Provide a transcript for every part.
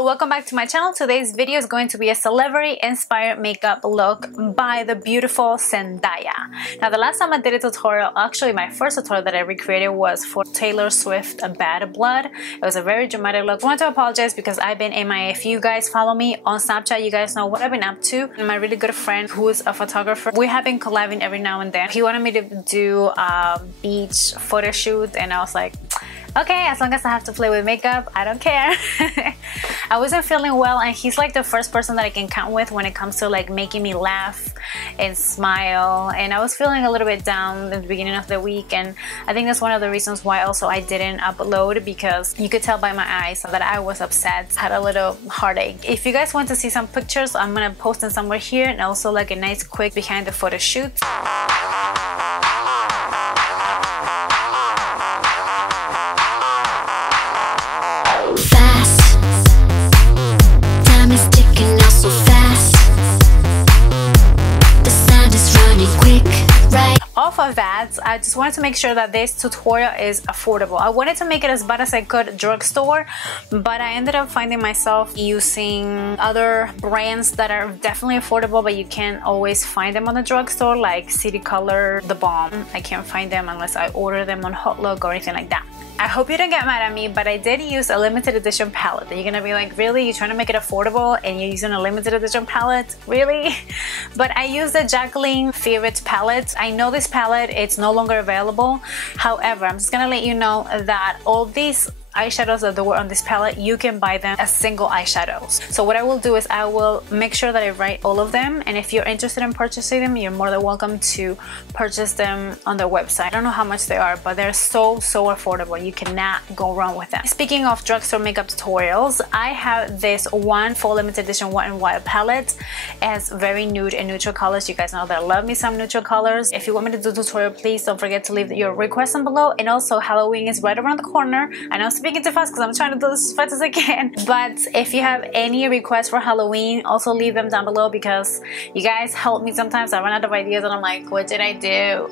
Hello, welcome back to my channel. Today's video is going to be a celebrity inspired makeup look by the beautiful Zendaya. Now the last time I did a tutorial, actually my first tutorial that I recreated was for Taylor Swift, A Bad Blood. It was a very dramatic look. I want to apologize because I've been MIA. If you guys follow me on Snapchat, you guys know what I've been up to. And my really good friend who is a photographer, we have been collabing every now and then. He wanted me to do a beach photo shoot and I was like, okay, as long as I have to play with makeup, I don't care. I wasn't feeling well and he's like the first person that I can count with when it comes to like making me laugh and smile, and I was feeling a little bit down at the beginning of the week, and I think that's one of the reasons why also I didn't upload, because you could tell by my eyes that I was upset, had a little heartache. If you guys want to see some pictures, I'm gonna post them somewhere here, and also like a nice quick behind the photo shoot. Off of that, I just wanted to make sure that this tutorial is affordable. I wanted to make it as bad as I could drugstore, but I ended up finding myself using other brands that are definitely affordable, but you can't always find them on the drugstore, like City Color, the Balm. I can't find them unless I order them on Hotlook or anything like that. I hope you don't get mad at me, but I did use a limited edition palette. And you're gonna be like, really? You're trying to make it affordable and you're using a limited edition palette? Really? But I used the Jaclyn Favorite palette. I know this palette, it's no longer available. However, I'm just gonna let you know that all these eyeshadows that were on this palette, you can buy them as single eyeshadows. So what I will do is I will make sure that I write all of them, and if you're interested in purchasing them, you're more than welcome to purchase them on their website. I don't know how much they are, but they're so affordable. You cannot go wrong with them. Speaking of drugstore makeup tutorials, I have this one full limited edition Wet n Wild palette. It has very nude and neutral colors. You guys know that I love me some neutral colors. If you want me to do a tutorial, please don't forget to leave your request down below. And also, Halloween is right around the corner. I know I'm speaking too fast because I'm trying to do this as fast as I can, but if you have any requests for Halloween, also leave them down below, because you guys help me sometimes. I run out of ideas and I'm like, what did I do?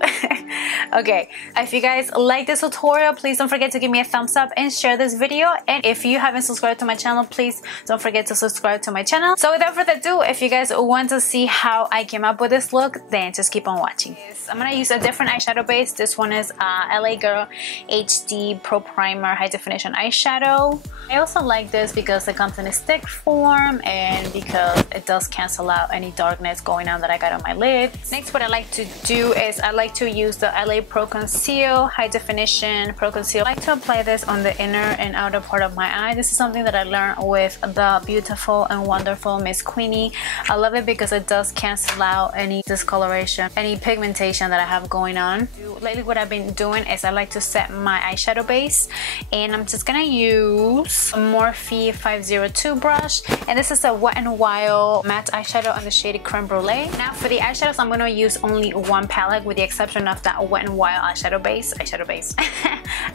Okay, if you guys like this tutorial, please don't forget to give me a thumbs up and share this video, and if you haven't subscribed to my channel, please don't forget to subscribe to my channel. So without further ado, if you guys want to see how I came up with this look, then just keep on watching. I'm gonna use a different eyeshadow base. This one is LA Girl HD Pro Primer High Definition Eyeshadow. I also like this because it comes in a stick form and because it does cancel out any darkness going on that I got on my lids. Next, what I like to do is I like to use the LA Pro Conceal High Definition Pro Conceal. I like to apply this on the inner and outer part of my eye. This is something that I learned with the beautiful and wonderful Miss Queenie. I love it because it does cancel out any discoloration, any pigmentation that I have going on. Lately what I've been doing is I like to set my eyeshadow base, and I'm just gonna use a Morphe 502 brush, and this is a Wet n Wild matte eyeshadow in the shade Creme Brûlée. Now for the eyeshadows, I'm gonna use only one palette with the exception of that Wet n Wild eyeshadow base,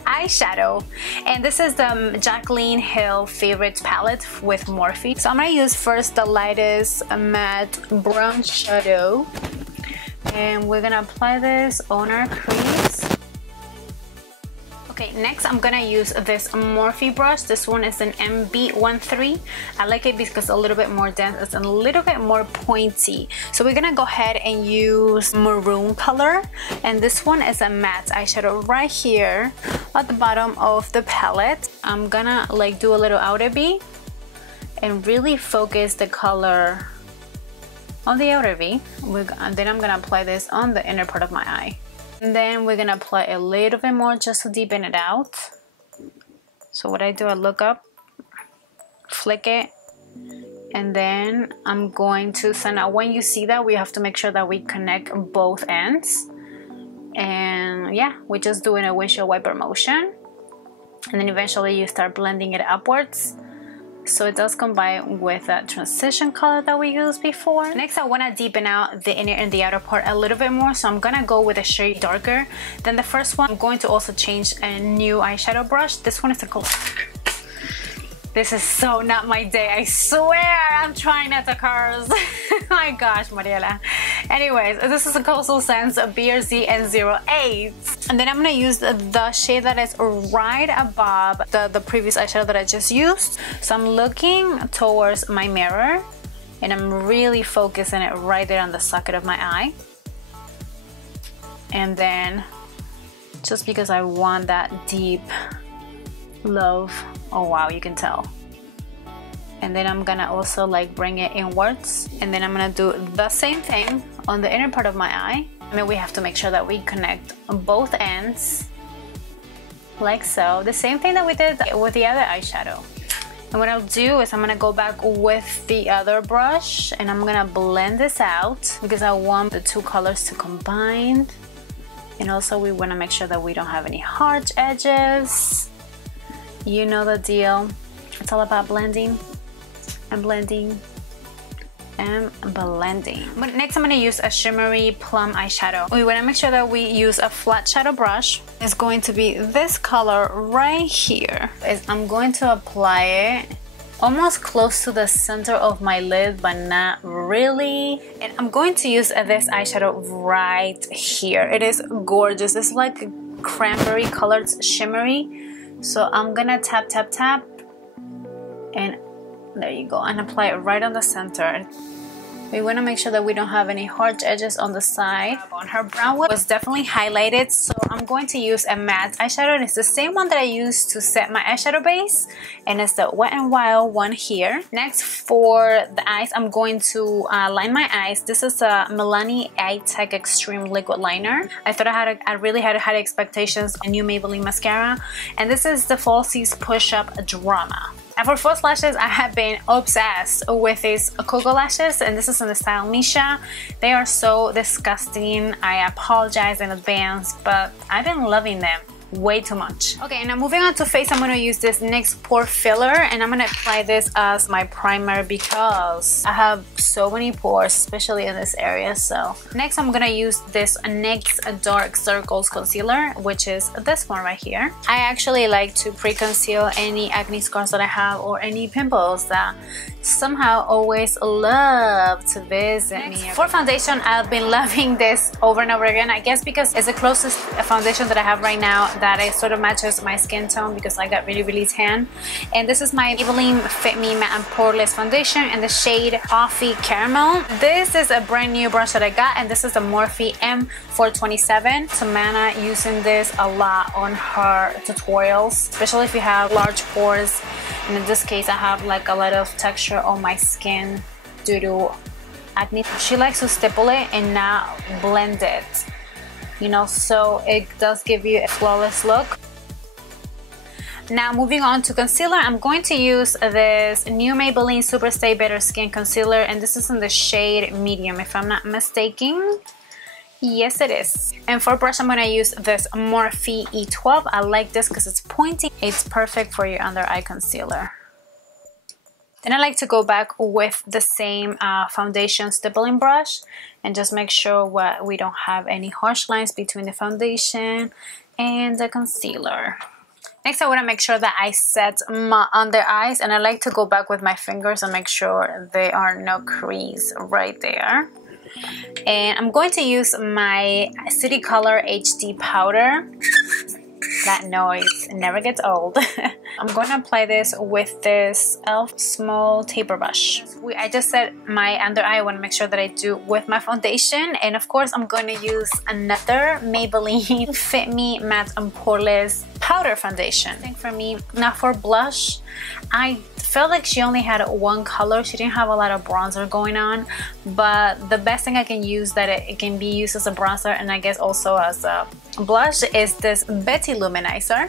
eyeshadow, and this is the Jaclyn Hill Favorite palette with Morphe. So I'm gonna use first the lightest matte brown shadow, and we're gonna apply this on our crease. Okay, next I'm gonna use this Morphe brush. This one is an MB13. I like it because it's a little bit more dense, it's a little bit more pointy. So we're gonna go ahead and use maroon color, and this one is a matte eyeshadow right here at the bottom of the palette. I'm gonna like do a little outer V and really focus the color on the outer V. And then I'm gonna apply this on the inner part of my eye. And then we're gonna apply a little bit more just to deepen it out. So what I do, I look up, flick it, and then I'm going to send out. When you see that, we have to make sure that we connect both ends. And yeah, we're just doing a windshield wiper motion. And then eventually you start blending it upwards, so it does combine with that transition color that we used before. Next, I want to deepen out the inner and the outer part a little bit more, so I'm gonna go with a shade darker than the first one. I'm going to also change a new eyeshadow brush. This one is a color This is so not my day. I swear I'm trying not to curse. Oh my gosh, Mariela. Anyways, this is a Coastal Scents BRZ N08. And then I'm gonna use the shade that is right above the previous eyeshadow that I just used. So I'm looking towards my mirror and I'm really focusing it right there on the socket of my eye. And then, just because I want that deep love, oh wow, you can tell. And then I'm gonna also like bring it inwards, and then I'm gonna do the same thing on the inner part of my eye. I mean, we have to make sure that we connect both ends like so, the same thing that we did with the other eyeshadow. And what I'll do is I'm gonna go back with the other brush and I'm gonna blend this out because I want the two colors to combine. And also we wanna make sure that we don't have any harsh edges. You know the deal. It's all about blending and blending and blending. But next I'm going to use a shimmery plum eyeshadow. We want to make sure that we use a flat shadow brush. It's going to be this color right here. I'm going to apply it almost close to the center of my lid, but not really. And I'm going to use this eyeshadow right here. It is gorgeous. It's like cranberry colored shimmery. So I'm gonna tap, tap, tap, and there you go, and apply it right on the center. We want to make sure that we don't have any harsh edges on the side. On her brow was definitely highlighted, so I'm going to use a matte eyeshadow, and it's the same one that I used to set my eyeshadow base, and it's the Wet n Wild one here. Next, for the eyes, I'm going to line my eyes. This is a Milani Eye Tech Extreme Liquid Liner. I thought I really had high expectations on new Maybelline mascara, and this is the Falsies Push Up Drama. And for false lashes, I have been obsessed with these Koko lashes, and this is in the style Misha. They are so disgusting. I apologize in advance, but I've been loving them way too much. Okay, now moving on to face, I'm gonna use this NYX Pore Filler, and I'm gonna apply this as my primer because I have so many pores, especially in this area. So next I'm gonna use this NYX Dark Circles Concealer, which is this one right here. I actually like to pre-conceal any acne scars that I have or any pimples that somehow always love to visit me. For foundation, I've been loving this over and over again, I guess because it's the closest foundation that I have right now that it sort of matches my skin tone because I got really tan. And this is my Maybelline Fit Me Matte and Poreless Foundation in the shade Toffee Caramel. This is a brand new brush that I got, and this is the Morphe M427. Samantha using this a lot on her tutorials, especially if you have large pores. And in this case, I have like a lot of texture on my skin due to acne. She likes to stipple it and not blend it, you know, so it does give you a flawless look. Now moving on to concealer, I'm going to use this new Maybelline Super Stay Better Skin Concealer, and this is in the shade Medium if I'm not mistaken. Yes, it is. And for brush, I'm gonna use this Morphe E12. I like this because it's pointy. It's perfect for your under eye concealer. Then I like to go back with the same foundation stippling brush and just make sure we don't have any harsh lines between the foundation and the concealer. Next, I want to make sure that I set my under eyes, and I like to go back with my fingers and make sure there are no crease right there. And I'm going to use my City Color HD powder. That noise never gets old. I'm going to apply this with this e.l.f. small taper brush. I just set my under eye. I want to make sure that I do with my foundation. And of course, I'm going to use another Maybelline Fit Me Matte and Poreless powder foundation. For me, now for blush, I felt like she only had one color. She didn't have a lot of bronzer going on, but the best thing I can use that it can be used as a bronzer and I guess also as a blush is this Betty Luminizer.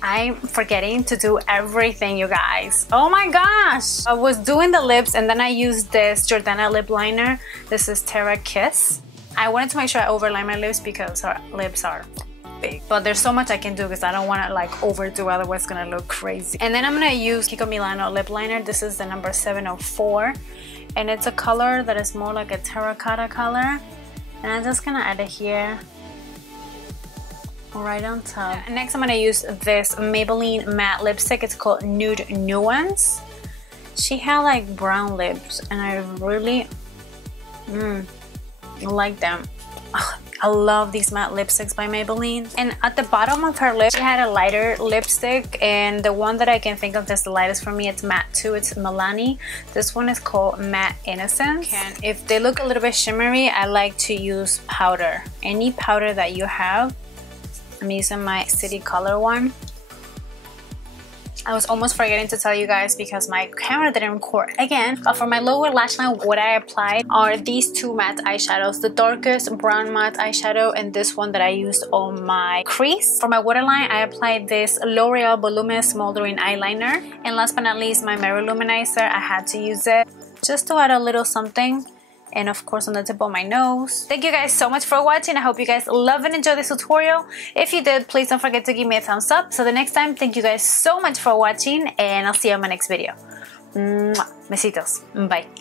I'm forgetting to do everything, you guys. Oh my gosh! I was doing the lips and then I used this Jordana lip liner. This is Terra Kiss. I wanted to make sure I overline my lips because her lips are big. But there's so much I can do because I don't want to like overdo, otherwise it's gonna look crazy. And then I'm gonna use Kiko Milano lip liner. This is the number 704. And it's a color that is more like a terracotta color. And I'm just gonna add it here. right on top. Next, I'm gonna use this Maybelline matte lipstick. It's called Nude Nuance. She had like brown lips, and I really like them. Ugh, I love these matte lipsticks by Maybelline. And at the bottom of her lip, she had a lighter lipstick, and the one that I can think of that's the lightest for me, it's matte too. It's Milani. This one is called Matte Innocence. And if they look a little bit shimmery, I like to use powder. Any powder that you have. I'm using my City Color one. I was almost forgetting to tell you guys because my camera didn't record again. But for my lower lash line, what I applied are these two matte eyeshadows. The darkest brown matte eyeshadow and this one that I used on my crease. For my waterline, I applied this L'Oreal Voluminous Moldering Eyeliner. And last but not least, my Mirror Luminizer. I had to use it just to add a little something. And of course on the tip of my nose. Thank you guys so much for watching. I hope you guys love and enjoy this tutorial. If you did, please don't forget to give me a thumbs up. So the next time, thank you guys so much for watching, and I'll see you on my next video. Mwah. Besitos. Bye.